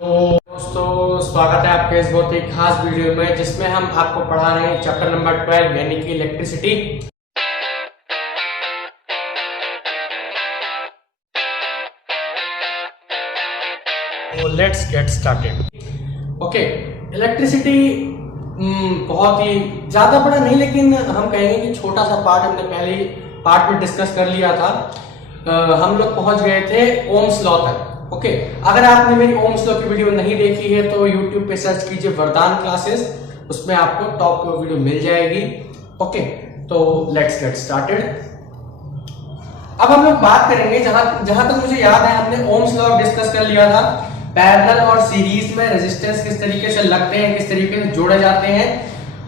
तो दोस्तों स्वागत है आपके इस बहुत ही खास वीडियो में जिसमें हम आपको पढ़ा रहे हैं चैप्टर नंबर 12 यानी कि इलेक्ट्रिसिटी। तो let's get started. Okay, electricity बहुत ही ज्यादा बड़ा नहीं, लेकिन हम कहेंगे कि छोटा सा पार्ट हमने पहले पार्ट में डिस्कस कर लिया था। हम लोग पहुंच गए थे ओम्स लॉ तक। ओके, अगर आपने मेरी ओम्स लॉ की वीडियो नहीं देखी है तो YouTube पे सर्च कीजिए वरदान क्लासेस, उसमें आपको टॉप की वीडियो मिल जाएगी। ओके, तो लेट्स गेट स्टार्टेड। अब हम लोग बात करेंगे, जहां तक मुझे याद है हमने ओम्स लॉ डिस्कस कर लिया था। पैरेलल और सीरीज में रेजिस्टेंस किस तरीके से लगते हैं, किस तरीके से जोड़े जाते हैं,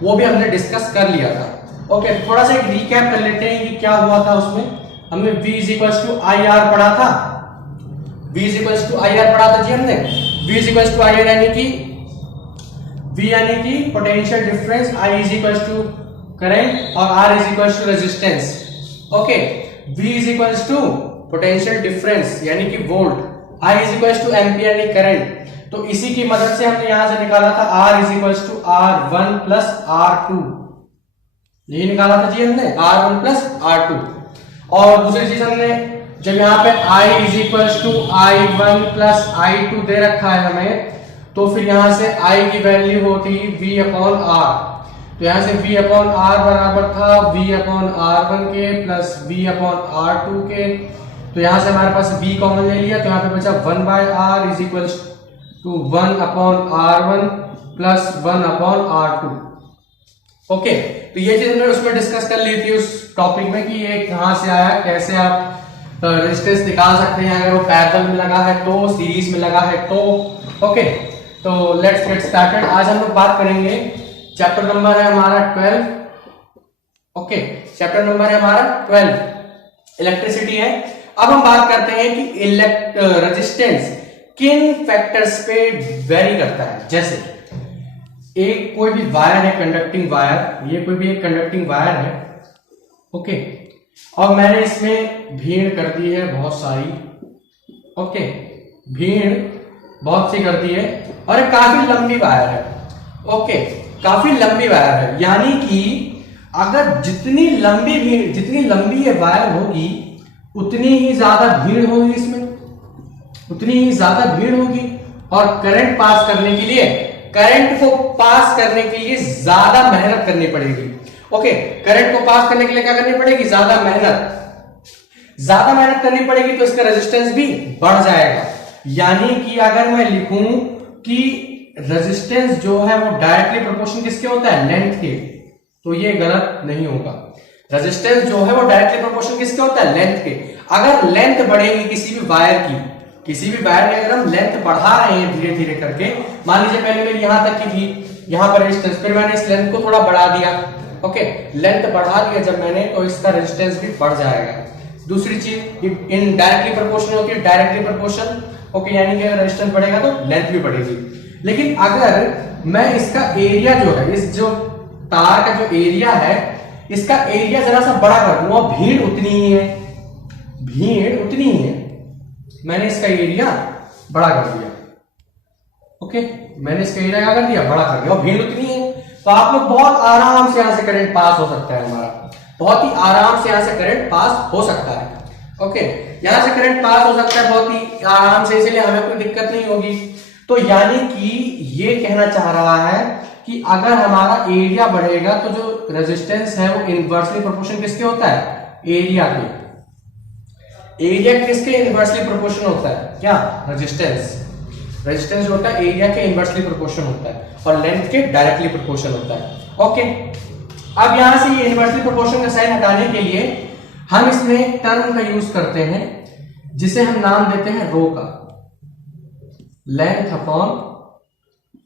वो भी हमने डिस्कस कर लिया था। ओके, थोड़ा सा एक रिकैप कर लेते हैं कि क्या हुआ था। उसमें हमने V equals to I R पढ़ा था। V equals to I R पढ़ा था जी हमने। V equals to I R यानी कि potential difference, I is equals to current और R is equals to resistance. Okay, V is equals to potential difference यानी कि volt, I is equals to ampere यानी करंट। तो इसी की मदद से हमने यहां से निकाला था R is equals to R1 plus R2। यही निकाला था जी हमने, R1 प्लस R2। और दूसरी चीज हमने, जब यहाँ पे I is equals to I1 plus I2 दे रखा है हमें, तो फिर यहां से I की वैल्यू होती V अपॉन R। तो यहां से V अपॉन R बराबर था V अपॉन R1 के प्लस V अपॉन R2 के। तो यहां से हमारे पास V कॉमन ले लिया, तो यहाँ पे बचा 1 by R is equals to 1 upon R1 plus 1 upon R2। Okay, तो ये चीज हमने उसमें डिस्कस कर ली थी उस टॉपिक में कि ये कहां से आया, कैसे आप रेजिस्टेंस निकाल सकते हैं अगर वो पैरेलल में लगा है तो, सीरीज में लगा है तो। ओके, तो लेट्स गेट स्टार्टेड। आज हम लोग बात करेंगे, चैप्टर नंबर है हमारा 12। ओके, चैप्टर नंबर है हमारा 12, इलेक्ट्रिसिटी है। अब हम बात करते हैं कि रेजिस्टेंस किन फैक्टर्स पे वेरी करता है। जैसे एक कोई भी वायर है, कंडक्टिंग वायर, ये कोई भी एक कंडक्टिंग वायर है। ओके, और मैंने इसमें भीड़ कर दी है बहुत सारी। ओके, भीड़ बहुत सी कर दी है और एक काफी लंबी वायर है। ओके, काफी लंबी वायर है, यानी कि अगर जितनी लंबी ये वायर होगी उतनी ही ज्यादा भीड़ होगी इसमें, उतनी ही ज्यादा भीड़ होगी। और करंट पास करने के लिए, करंट को पास करने के लिए ज्यादा मेहनत करनी पड़ेगी। ओके, करंट को पास करने के लिए क्या करनी पड़ेगी? ज्यादा मेहनत करनी पड़ेगी, तो इसका रेजिस्टेंस भी बढ़ जाएगा। यानी कि अगर मैं लिखूं कि रेजिस्टेंस जो है वो डायरेक्टली प्रोपोर्शनल किसके होता है? लेंथ के, तो ये गलत नहीं होगा। रेजिस्टेंस जो है वो डायरेक्टली प्रोपोर्शनल किसके होता है? लेंथ के। अगर लेंथ बढ़ेगी किसी भी वायर की अगर हम लेंथ बढ़ा रहे हैं धीरे धीरे करके, मान लीजिए पहले मेरी यहां तक की थी, यहां पर रेजिस्टेंस, फिर मैंने इस लेंथ को थोड़ा बढ़ा दिया। ओके, लेंथ बढ़ा दिया जब मैंने, तो इसका रेजिस्टेंस भी बढ़ जाएगा। दूसरी चीज इनडायरेक्टली प्रोपोर्शनल होती है, डायरेक्टली प्रोपोर्शनल। ओके, यानी कि अगर रेजिस्टेंस बढ़ेगा तो लेंथ भी बढ़ेगी। लेकिन अगर मैं इसका एरिया जो है, इस जो तार का जो एरिया है, इसका एरिया जरा सा बड़ा कर दूं, और भीड़ उतनी ही है, मैंने इसका एरिया बड़ा कर दिया। ओके, मैंने इसका एरिया क्या कर दिया? बड़ा कर दिया, और भीड़ उतनी है, तो आप लोग बहुत आराम से यहां से करंट पास हो सकता है हमारा, बहुत ही आराम से यहां से करंट पास हो सकता है। ओके, यहां से करंट पास हो सकता है बहुत ही आराम से, इसलिए हमें कोई दिक्कत नहीं होगी। तो यानी कि ये कहना चाह रहा है कि अगर हमारा एरिया बढ़ेगा तो जो रेजिस्टेंस है वो इनवर्सली प्रोपोर्शनल किसके होता है? एरिया के। एरिया किसके इनवर्सली प्रोपोर्शनल होता है? क्या? रेजिस्टेंस जो होता है एरिया के इनवर्सली प्रोपोर्शनल होता है, और लेंथ के डायरेक्टली प्रोपोर्शनल होता है। ओके, अब यहां से ये इनवर्सली प्रोपोर्शनल का साइन हटाने के लिए हम इसमें टर्म का यूज करते हैं जिसे हम नाम देते हैं रो का, लेंथ अपॉन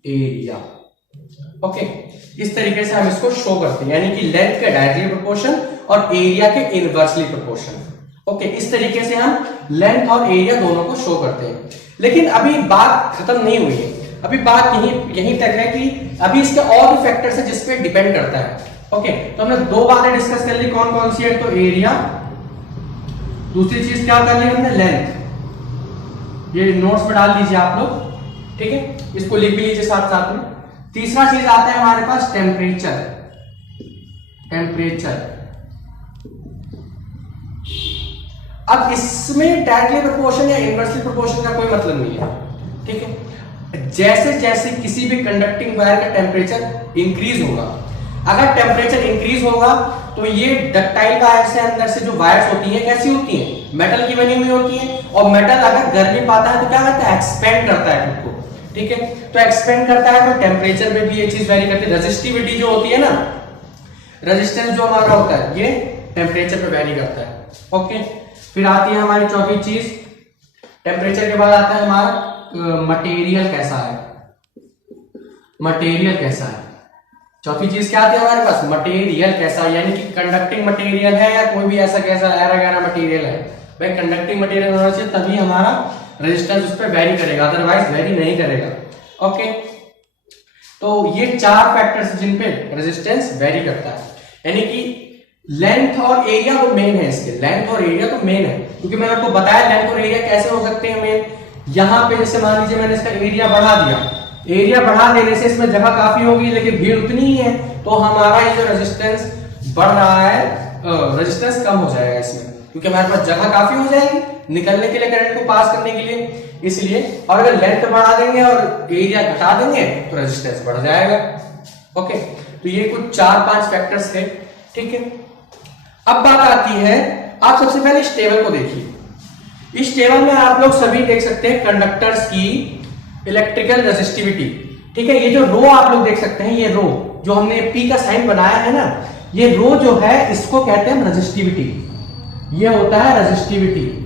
एरिया। ओके, इस तरीके से हम इसको शो करते हैं, यानी कि लेंथ के डायरेक्टली प्रोपोर्शन और एरिया के इनवर्सली प्रोपोर्शन। ओके, इस तरीके से हम लेंथ और एरिया दोनों को शो करते हैं। लेकिन अभी बात खत्म नहीं हुई है, अभी बात यहीं तक है कि अभी इसके और भी फैक्टर्स है जिस पे डिपेंड करता है। ओके, तो हमने दो बातें डिस्कस कर ली, कौन कौन सी है? तो एरिया, दूसरी चीज क्या कर ली हमने? लेंथ। ये नोट्स में डाल दीजिए आप लोग, ठीक है, इसको लिख भी लीजिए साथ साथ में। तीसरा चीज आता है हमारे पास टेम्परेचर। टेम्परेचर अब इसमें डायरेक्टली प्रोपोर्शन या इनवर्सली प्रोपोर्शन का कोई मतलब नहीं है, ठीक है। जैसे जैसे किसी भी कंडक्टिंग वायर का टेम्परेचर इंक्रीज होगा, अगर टेम्परेचर इंक्रीज होगा तो ये डक्टाइल वायर से अंदर से जो वायर्स होती हैं कैसी होती हैं, मेटल की बनी हुई होती हैं, और मेटल अगर गर्मी पाता है तो क्या करता है, एक्सपेंड करता है खुद को, ठीक है। तो एक्सपेंड करता है तो टेम्परेचर में भी ये चीज वेरी करती है। रेजिस्टिविटी जो होती है ना, रेजिस्टेंस जो हमारा होता है ये टेम्परेचर पे वेरी करता है, ओके। फिर आती है हमारी चौथी चीज, टेम्परेचर के बाद आता है हमारा मटेरियल कैसा है। मटेरियल कैसा है, चौथी चीज क्या आती है हमारे पास, मटेरियल कैसा, यानी कि कंडक्टिंग मटेरियल है या कोई भी ऐसा कैसा ऐरा गैरा मटेरियल है। भाई कंडक्टिंग मटेरियल होना चाहिए तभी हमारा रेजिस्टेंस उस पर वेरी करेगा, अदरवाइज वेरी नहीं करेगा, ओके। तो ये चार फैक्टर्स जिन पे रेजिस्टेंस वेरी करता है, यानी कि लेंथ और एरिया तो मेन है इसके, लेंथ और एरिया तो मेन है, क्योंकि मैंने आपको बताया लेंथ और एरिया कैसे हो सकते हैं मेन। यहां पे जैसे मान लीजिए मैंने इसका एरिया बढ़ा दिया, एरिया बढ़ा देने से इसमें जगह काफी होगी लेकिन भीड़ उतनी ही है, तो हमारा ये जो रेजिस्टेंस बढ़ रहा है, रेजिस्टेंस कम हो जाएगा इसमें, क्योंकि हमारे पास जगह काफी हो जाएगी निकलने के लिए, करंट को पास करने के लिए, इसलिए। और अगर लेंथ बढ़ा देंगे और एरिया घटा देंगे तो रेजिस्टेंस बढ़ जाएगा, ओके। तो ये कुछ 4-5 फैक्टर्स थे, ठीक है। अब बात आती है, आप सबसे पहले इस टेबल को देखिए। इस टेबल में आप लोग सभी देख सकते हैं कंडक्टर्स की इलेक्ट्रिकल रेजिस्टिविटी, ठीक है। ये जो रो आप लोग देख सकते हैं, ये रो जो हमने पी का साइन बनाया है ना, ये रो जो है इसको कहते हैं रेजिस्टिविटी। ये होता है रेजिस्टिविटी।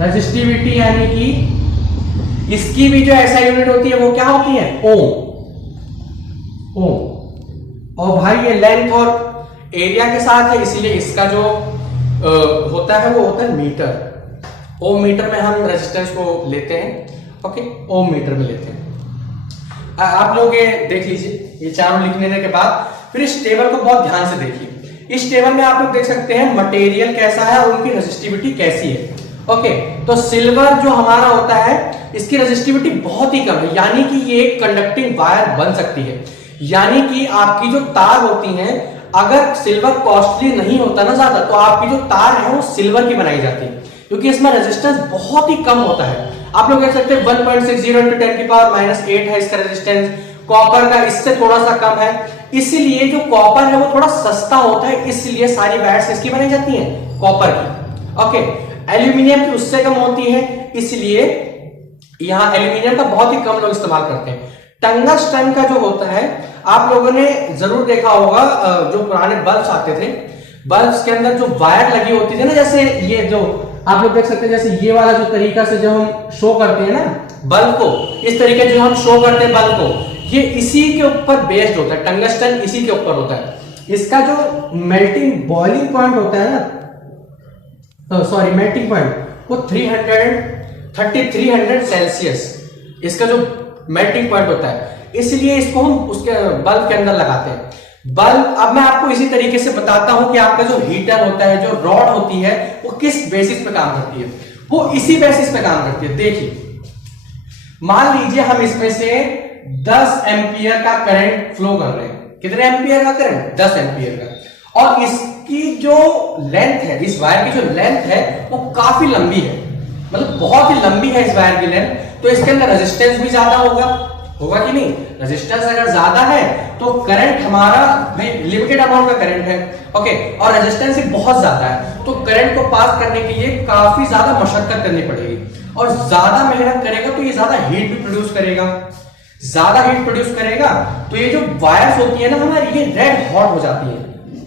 रेजिस्टिविटी यानी कि इसकी भी जो ऐसा यूनिट होती है वो क्या होती है, ओम। ओम। और भाई ये लेंथ और एरिया के साथ है, इसलिए इसका जो होता है वो होता है मीटर। ओम मीटर में हम रेजिस्टेंस को लेते हैं, ओके, ओम मीटर में लेते हैं। आप लोग ये देख लीजिए, ये चारों लिख लेने के बाद फिर इस टेबल को बहुत ध्यान से देखिए। इस टेबल में आप लोग देख सकते हैं मटेरियल कैसा है और उनकी रेजिस्टिविटी कैसी है, ओके। तो सिल्वर जो हमारा होता है इसकी रेजिस्टिविटी बहुत ही कम है, यानी कि ये एक कंडक्टिंग वायर बन सकती है, यानी कि आपकी जो तार होती हैं, अगर सिल्वर कॉस्टली नहीं होता ना ज्यादा, तो आपकी जो तार है वो सिल्वर की बनाई जाती है, क्योंकि इसमें रेजिस्टेंस बहुत ही कम होता है। आप लोग देख सकते हैं 1.60 × 10⁻⁸ है इसका रेजिस्टेंस। कॉपर का इससे थोड़ा सा कम है, इसीलिए जो कॉपर है वो थोड़ा सस्ता होता है, इसलिए सारी वायर्स इसकी बनाई जाती हैं कॉपर की, ओके। एल्यूमिनियम की उससे कम होती है, इसलिए यहां एल्यूमिनियम का बहुत ही कम लोग इस्तेमाल करते हैं। टंगस्टन का जो होता है, आप लोगों ने जरूर देखा होगा, जो पुराने बल्ब्स आते थे, बल्ब्स के अंदर जो वायर लगी होती थी ना, जैसे ये जो आप लोग देख सकते हैं, जैसे ये वाला जो तरीका से जो हम शो करते हैं ना बल्ब को, इस तरीके जो हम शो करते हैं बल्ब को, ये इसी के ऊपर बेस्ड होता है, टंगस्टन इसी के ऊपर होता है। इसका जो मेल्टिंग बॉइलिंग पॉइंट होता है ना, सॉरी मेल्टिंग पॉइंट, वो 300 सेल्सियस इसका जो मेल्टिंग पॉइंट होता है, इसलिए इसको हम उसके बल्ब के अंदर लगाते हैं। बल्ब, अब मैं आपको इसी तरीके से बताता हूं कि आपका जो हीटर होता है, जो रॉड होती है, वो किस बेसिस पे काम करती है। वो इसी बेसिस पे काम करती है। देखिए, मान लीजिए हम इसमें से 10 एम्पियर का करंट फ्लो कर रहे हैं। कितने एम्पियर का करंट, 10 एम्पियर का, और इसकी जो लेंथ है, इस वायर की जो लेंथ है वो काफी लंबी है, मतलब बहुत ही लंबी है इस वायर की लेंथ, तो इसके अंदर रेजिस्टेंस भी ज्यादा होगा कि नहीं। रेजिस्टेंस अगर ज्यादा है तो करंट हमारा भाई लिमिटेड अमाउंट का करंट है, ओके, और रेजिस्टेंस बहुत ज्यादा है, तो करंट को पास करने के लिए काफी ज्यादा मशक्कत करनी पड़ेगी, और ज्यादा मेहनत करेगा तो ये ज्यादा हीट भी प्रोड्यूस करेगा। ज्यादा हीट प्रोड्यूस करेगा तो ये जो वायर्स होती है ना हमारी, ये रेड हॉट हो जाती है,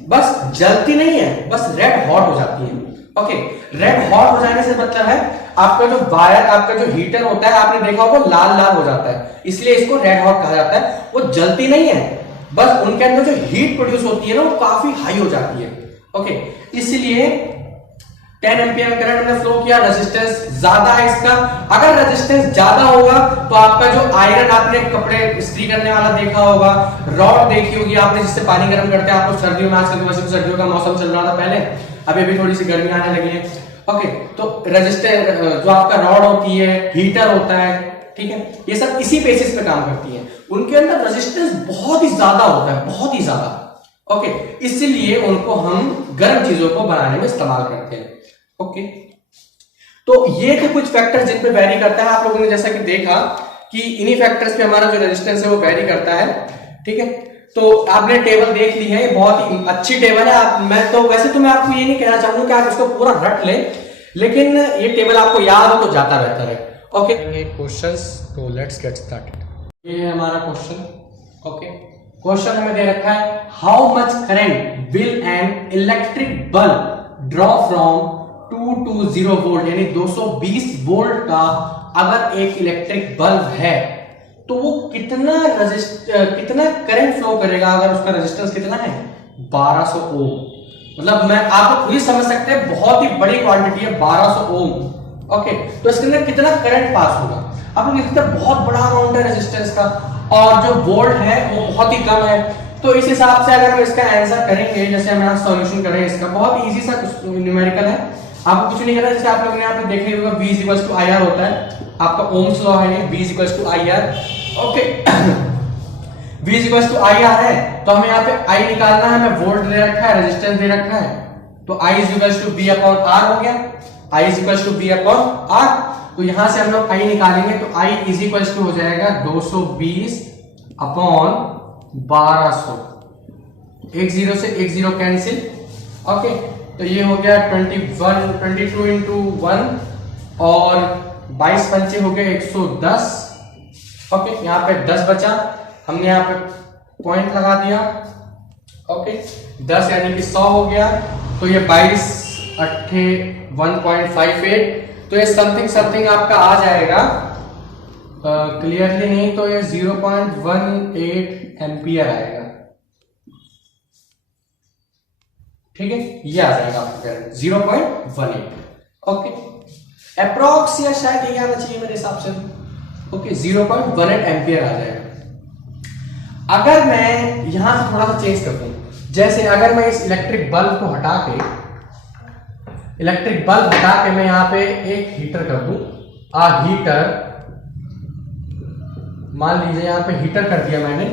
बस जलती नहीं है, बस रेड हॉट हो जाती है, ओके। रेड हॉट हो जाने से मतलब है आपका जो वायर, आपका जो हीटर होता है, आपने देखा होगा लाल लाल हो जाता है, इसलिए इसको रेड हॉट कहा जाता है। वो जलती नहीं है, बस उनके अंदर जो हीट प्रोड्यूस होती है ना वो काफी हाई हो जाती है, ओके। इसलिए 10 एम्पियर करंट में फ्लो किया, रेजिस्टेंस ज्यादा है इसका। अगर रेजिस्टेंस ज्यादा होगा तो आपका जो आयरन, आपने कपड़े इस्त्री करने वाला देखा होगा, रॉड देखी होगी आपने जिससे पानी गर्म करते हैं, आपको सर्दियों में, आजकल वैसे तो सर्दियों का मौसम चल रहा था पहले, अभी थोड़ी सी गर्मी आने लगी है, ओके। तो रेजिस्टेंस जो आपका रॉड होती है, हीटर होता है, ठीक है, ये सब इसी बेसिस पे काम करती हैं। उनके अंदर रेजिस्टेंस बहुत ही ज्यादा होता है, बहुत ही ज्यादा। ओके, इसलिए उनको हम गर्म चीजों को बनाने में इस्तेमाल करते हैं। ओके, तो ये थे कुछ फैक्टर्स जिन पे वेरी करता है। आप लोगों ने जैसा कि देखा कि इन्हीं फैक्टर्स पे हमारा जो रेजिस्टेंस है वो वेरी करता है। ठीक है, तो आपने टेबल देख ली है, बहुत ही अच्छी टेबल है। मैं तो वैसे तो मैं आपको ये नहीं कहना चाहूंगा कि आप इसको पूरा रट लें, लेकिन ये टेबल आपको याद हो तो ज्यादा बेहतर है। ओके, क्वेश्चंस, तो लेट्स गेट स्टार्टेड। ये है हमारा क्वेश्चन। ओके, क्वेश्चन हमें दे रखा है, how much current will an electric bulb draw from 220 volt, यानी 220 वोल्ट का अगर एक इलेक्ट्रिक बल्ब है तो वो कितना करंट फ्लो करेगा अगर उसका रेजिस्टेंस कितना है 1200 ओम। मतलब मैं आपको खुद ही समझ सकते हैं, बहुत ही बड़ी क्वांटिटी है 1200 ओम। ओके, तो इसके अंदर कितना करंट पास होगा। आप लोग देखते हैं बहुत बड़ा अमाउंट है रेजिस्टेंस का, और जो वोल्ट है वो बहुत ही कम है। तो इस हिसाब से अगर हम इसका आंसर करेंगे, जैसे हम यहाँ सॉल्यूशन करें इसका, बहुत इजी सा न्यूमेरिकल है, आपको कुछ नहीं करना। जैसे आप लोगों ने यहाँ पे देखे होगा V = IR होता है, आपका ओम्स लॉ है, V = IR। Okay, V = IR है, तो हमें यहाँ पे I निकालना है, हमें वोल्ट दे रखा है, रेजिस्टेंस दे रखा है, तो I = V/R हो गया। I = V/R, तो यहां से हम लोग I निकालेंगे, तो I = हो जाएगा 220/1200। एक जीरो से एक जीरो कैंसिल। ओके, तो ये हो गया 22 इंटू 1 और 22 पंचे हो गए 110। ओके, यहाँ पे 10 बचा, हमने यहाँ पे पॉइंट लगा दिया। ओके, 10 यानी कि 100 हो गया, तो ये 22 8 1.58, तो ये समथिंग आपका आ जाएगा, क्लियरली नहीं तो ये 0.18 एम्पियर आएगा। ठीक है, ये आ जाएगा आपका करंट 0.18। ओके, अप्रॉक्स या शायद ये आना चाहिए मेरे हिसाब से। ओके, 0.18 एम्पियर आ जाएगा। अगर मैं यहां से थोड़ा सा चेंज कर दूं, जैसे अगर मैं इस इलेक्ट्रिक बल्ब को हटा के मैं यहां पे एक हीटर कर दूं, हीटर, मान लीजिए यहां पे हीटर कर दिया मैंने,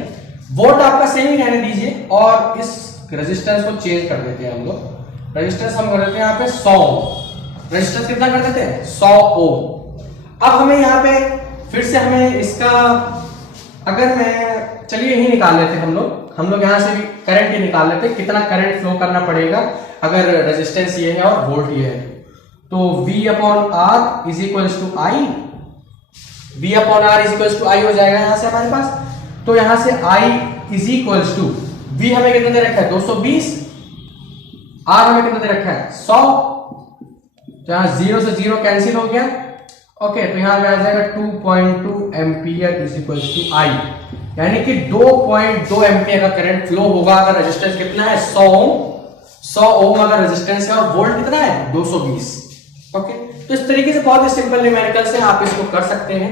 वोल्ट आपका सेम ही रहने दीजिए, और इस रेजिस्टेंस को चेंज कर देते हैं हम लोग। रेजिस्टेंस हम कर देते हैं यहाँ पे 100 ओम। रेजिस्टेंस कितना कर देते हैं 100 ओम। अब हमें यहाँ पे फिर से हमें इसका, अगर मैं, चलिए यही निकाल लेते हैं हम लोग यहाँ से भी करंट ही निकाल लेते हैं, कितना करंट फ्लो करना पड़ेगा अगर रेजिस्टेंस ये है और वोल्ट ये है। तो V/R = I, V/R = I हो जाएगा यहाँ से हमारे पास। तो यहाँ से I = V हमें कितना दे रखा है 220, R हमें कितना दे रखा है 100, तो यहाँ 0 से 0 कैंसिल हो गया। ओके, तो यहाँ पे आ जाएगा 2.2 एम्पियर = I, यानी कि 2.2 एम्पियर का करंट फ्लो होगा अगर रेजिस्टेंस कितना है 100 ओम अगर रेजिस्टेंस है, और वोल्ट कितना है 220। ओके, तो इस तरीके से बहुत ही सिंपल न्यूमेरिकल से आप इसको कर सकते हैं।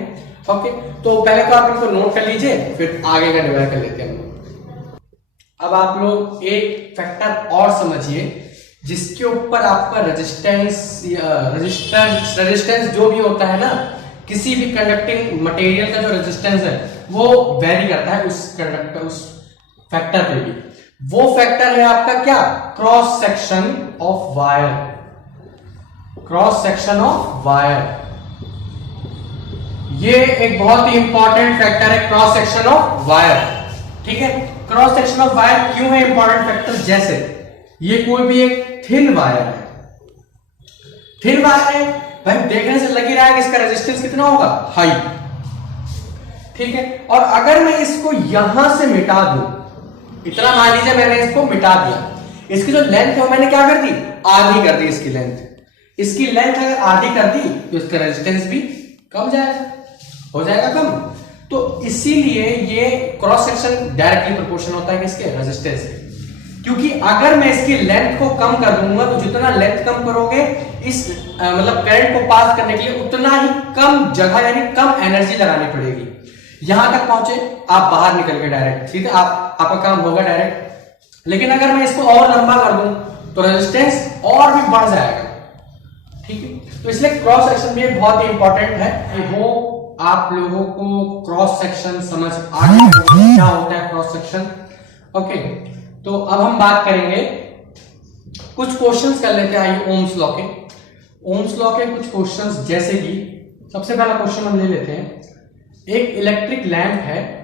ओके, तो पहले तो आप इनको नोट कर लीजिए, फिर आगे का न्यूमेरिकल लेते हैं हम लोग। अब आप लोग एक फैक्टर और समझिए जिसके ऊपर आपका रेजिस्टेंस जो भी होता है ना, किसी भी कंडक्टिंग मटेरियल का जो रेजिस्टेंस है वो वेरी करता है उस फैक्टर पे भी। वो फैक्टर है आपका क्या, cross section of wire. Cross section of wire, ये एक बहुत ही इंपॉर्टेंट फैक्टर है, क्रॉस सेक्शन ऑफ वायर। ठीक है, क्रॉस सेक्शन ऑफ वायर क्यों है इंपॉर्टेंट फैक्टर, जैसे ये कोई भी एक थिन वायर है, भाई देखने से लग ही रहा है कि इसका रेजिस्टेंस कितना होगा, हाई। ठीक है, और अगर मैं इसको यहां से मिटा दूं, इतना मान लीजिए मैंने इसको मिटा दिया, इसकी जो लेंथ है वो मैंने क्या कर दी, आधी कर दी। इसकी लेंथ अगर आधी कर दी तो इसका रेजिस्टेंस भी कम हो जाएगा कम। तो इसीलिए ये क्रॉस सेक्शन डायरेक्टली प्रोपोर्शनल होता है किसके, रेजिस्टेंस के। क्योंकि अगर मैं इसकी लेंथ को कम कर दूंगा तो जितना लेंथ कम करोगे इस मतलब करंट को पास करने के लिए उतना ही कम जगह यानी कम एनर्जी लगानी पड़ेगी। यहां तक पहुंचे आप बाहर निकल के डायरेक्ट, ठीक है, आपका काम होगा डायरेक्ट। लेकिन अगर मैं इसको और लंबा कर दूं तो रेजिस्टेंस और भी बढ़ जाएगा। ठीक है, तो इसलिए क्रॉस सेक्शन भी बहुत ही इंपॉर्टेंट है। आई होप आप लोगों को क्रॉस सेक्शन समझ आ गया होगा क्या होता है क्रॉस सेक्शन। ओके, तो अब हम बात करेंगे, कुछ क्वेश्चंस कर लेते हैं आइए ओम्स लॉ के। ओम्स लॉ के कुछ क्वेश्चंस, जैसे कि सबसे पहला क्वेश्चन हम ले लेते हैं, एक इलेक्ट्रिक लैंप है,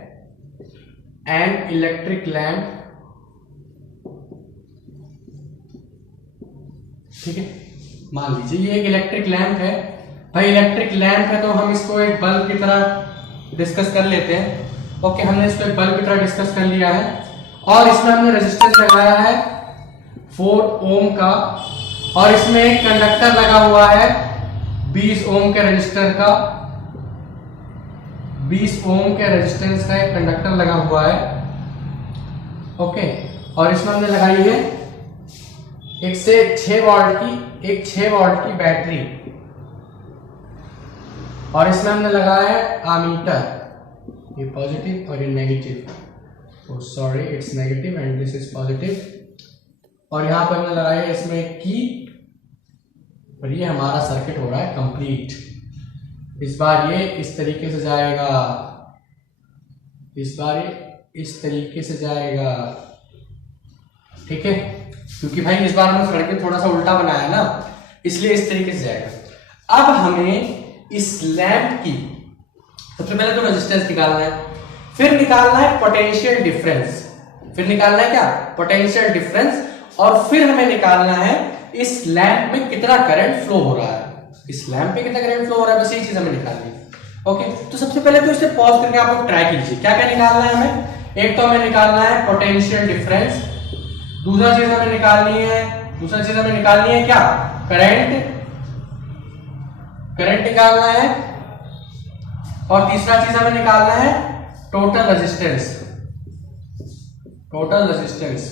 एन इलेक्ट्रिक लैंप, ठीक है, मान लीजिए ये एक इलेक्ट्रिक लैंप है। भाई इलेक्ट्रिक लैंप है तो हम इसको एक बल्ब की तरह डिस्कस कर लेते हैं। ओके, हमने इसको एक बल्ब की तरह डिस्कस कर लिया है और इसमें हमने रेजिस्टेंस लगाया है 4 ओम का, और इसमें एक कंडक्टर लगा हुआ है 20 ओम के रेजिस्टर का, 20 ओम के रेजिस्टेंस का एक कंडक्टर लगा हुआ है। ओके, और इसमें हमने लगाई है एक से 6 वोल्ट की बैटरी, और इसमें हमने लगाया है आमीटर, ये पॉजिटिव और ये negative, sorry it's negative and this is positive, और यहां पर हमने लगाया है इसमें एक की, और ये हमारा सर्किट हो रहा है कंप्लीट। इस बार ये इस तरीके से जाएगा, इस बार ये इस तरीके से जाएगा, ठीक है, क्योंकि भाई इस बार हमने सर्किट थोड़ा सा उल्टा बनाया ना, इसलिए इस तरीके से जाएगा। अब हमें इस लैंप की सबसे पहले तो रेजिस्टेंस निकालना है, फिर निकालना है पोटेंशियल डिफरेंस, फिर निकालना है क्या, पोटेंशियल डिफरेंस, और फिर हमें निकालना है इस लैंप में कितना करंट फ्लो हो रहा है, इस लैंप में कितना करंट फ्लो हो रहा है, बस यही चीज हमें निकालनी है। ओके, तो सबसे पहले तो इसे पॉज करके आप लोग ट्राई कीजिए क्या क्या निकालना है हमें। एक तो हमें निकालना है पोटेंशियल डिफरेंस, दूसरा चीज हमें निकालनी है क्या, करंट निकालना है, और तीसरा चीज हमें निकालना है टोटल रेजिस्टेंस।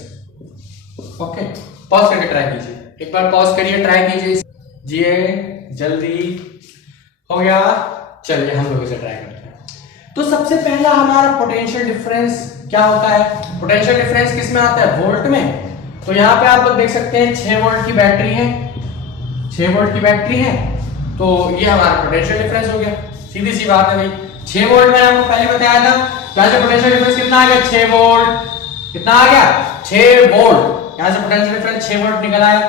ओके, पॉज करके ट्राई कीजिए, एक बार पॉज करिए, ट्राई कीजिए जी, जल्दी हो गया। चलिए हम लोग इसे ट्राई करते हैं। तो सबसे पहला हमारा पोटेंशियल डिफरेंस क्या होता है, पोटेंशियल डिफरेंस किस में आता है, वोल्ट में। तो यहाँ पे आप लोग देख सकते हैं 6 वोल्ट की बैटरी है, 6 वोल्ट की बैटरी है, तो ये हमारा पोटेंशियल डिफरेंस हो गया, सीधी सी बात है भाई। 6 वोल्ट मैंने आपको पहले बताया था, यहाँ से पोटेंशियल डिफरेंस कितना आ गया, 6 वोल्ट, कितना आ गया 6 वोल्ट, यहाँ से पोटेंशियल डिफरेंस 6 वोल्ट निकल आया।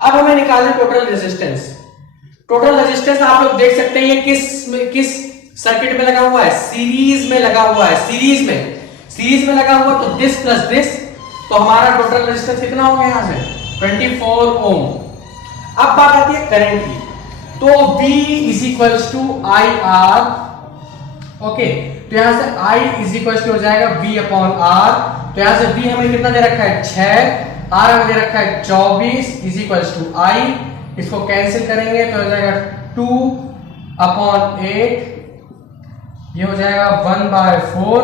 अब हमें निकालना है टोटल रेजिस्टेंस। टोटल रेजिस्टेंस आप लोग देख सकते हैं ये किस सर्किट में लगा हुआ है, सीरीज में लगा हुआ है, सीरीज में लगा हुआ, तो दिस प्लस दिस, तो हमारा टोटल रेजिस्टेंस कितना हो गया यहाँ से 24 ओम। अब बात आती है करंट की, तो V is equals to I R. Okay, तो यहां से I इज इक्वल्स टू हो जाएगा V अपॉन R, तो यहां से V हमें कितना दे रखा है 6, R हमें दे रखा है 24 इज इक्वल्स टू I, इसको कैंसिल करेंगे तो हो जाएगा 2 अपॉन 8, ये हो जाएगा 1/4,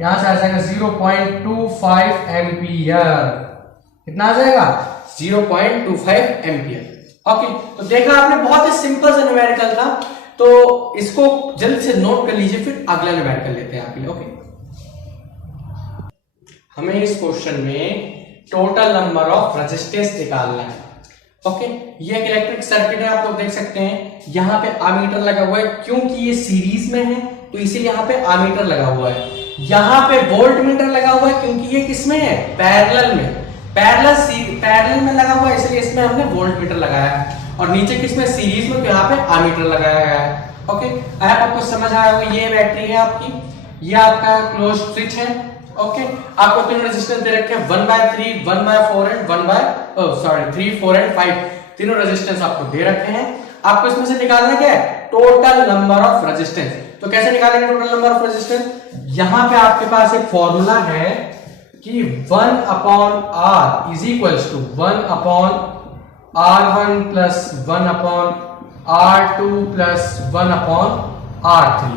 यहां से आ जाएगा 0.25 एम्पियर, कितना आ जाएगा 0.25 एम्पियर। ओके, तो देखा आपने, बहुत ही सिंपल सा न्यूमेरिकल था, तो इसको जल्द से नोट कर लीजिए, फिर अगला न्यूमेरिकल लेते हैं आपके लिए। ओके, हमें इस क्वेश्चन में टोटल नंबर ऑफ रेजिस्टेंस निकालना है। ओके, ये एक इलेक्ट्रिक सर्किट है, आप लोग देख सकते हैं यहाँ पे आमीटर लगा हुआ है, क्योंकि ये सीरीज में है तो इसीलिए यहाँ पे आमीटर लगा हुआ है। यहाँ पे वोल्ट मीटर लगा हुआ है क्योंकि ये किसमें है, पैरेलल में, पैरेलल में लगा हुआ है, इसलिए इसमें हमने वोल्ट मीटर लगाया है, और नीचे किसमें, सीरीज में, तो यहाँ पे आमीटर लगाया गया है। ओके, आपको समझ आया होगा, ये बैटरी है आपकी, ये आपका क्लोज स्विच है। ओके, आपको तीनों रेजिस्टेंस दे रखे हैं 1/3, 1/4 एंड 3, 4 एंड 5, तीनों रेजिस्टेंस आपको दे रखे हैं। आपको इसमें से निकालना क्या है, टोटल नंबर ऑफ रेजिस्टेंस। तो कैसे निकालेंगे टोटल नंबर ऑफ रेजिस्टेंस, यहां पे आपके पास एक फॉर्मूला है कि 1 upon R is equals to 1 upon R1 plus 1 upon R2 plus 1 upon R3।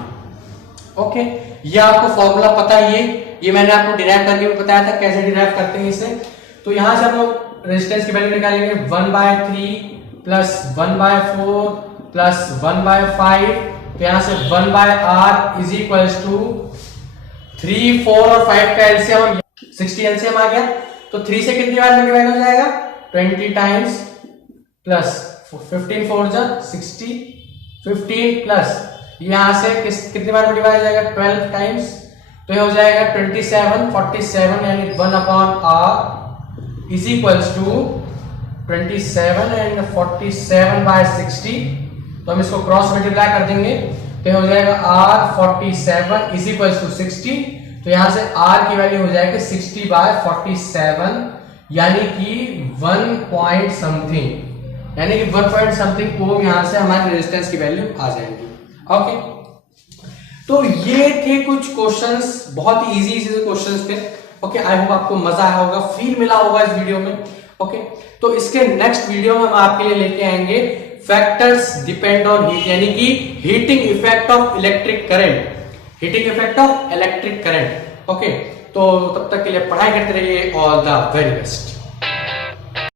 Okay, ये आपको फॉर्मूला पता है, ये मैंने आपको डिराइव करके भी बताया था कैसे डिराइव करते हैं इसे। तो यहां से हम लोग रेजिस्टेंस की वैल्यू निकालेंगे 1/3 प्लस 1/4 प्लस 1/5, तो यहां से 1/R इज इक्वल्स टू 3, 4 और 5 का एलसीएम 60 एलसीएम आ गया, तो 3 से कितनी बार मल्टीप्लाई हो जाएगा 20 टाइम्स, प्लस 15 4 जा 60, 15 प्लस यहाँ से कितनी बार डिवाइड हो जाएगा 12 टाइम्स, तो ये हो जाएगा 27 47 यानी 1/r is equals to 27 and 47/60। तो हम इसको क्रॉस मल्टीप्लाई कर देंगे तो ये हो जाएगा r 47 इज इक्वल्स टू 60। तो यहां से r की वैल्यू हो जाएगी 60/47 यानी कि 1 पॉइंट समथिंग, यानी कि 1 पॉइंट समथिंग ओम यहां से हमारे रेजिस्टेंस की वैल्यू आ जाएगी। ओके, तो ये थे कुछ क्वेश्चंस, बहुत ही इजी क्वेश्चंस थे। ओके, आई होप आपको मजा आया होगा, फील मिला होगा इस वीडियो में। ओके, तो इसके नेक्स्ट वीडियो में हम आपके लिए लेके आएंगे फैक्टर्स डिपेंड ऑन हीट, यानी कि heating effect of electric current, heating effect of electric current. Okay, तो तब तक के लिए पढ़ाई करते रहिए। All the very best.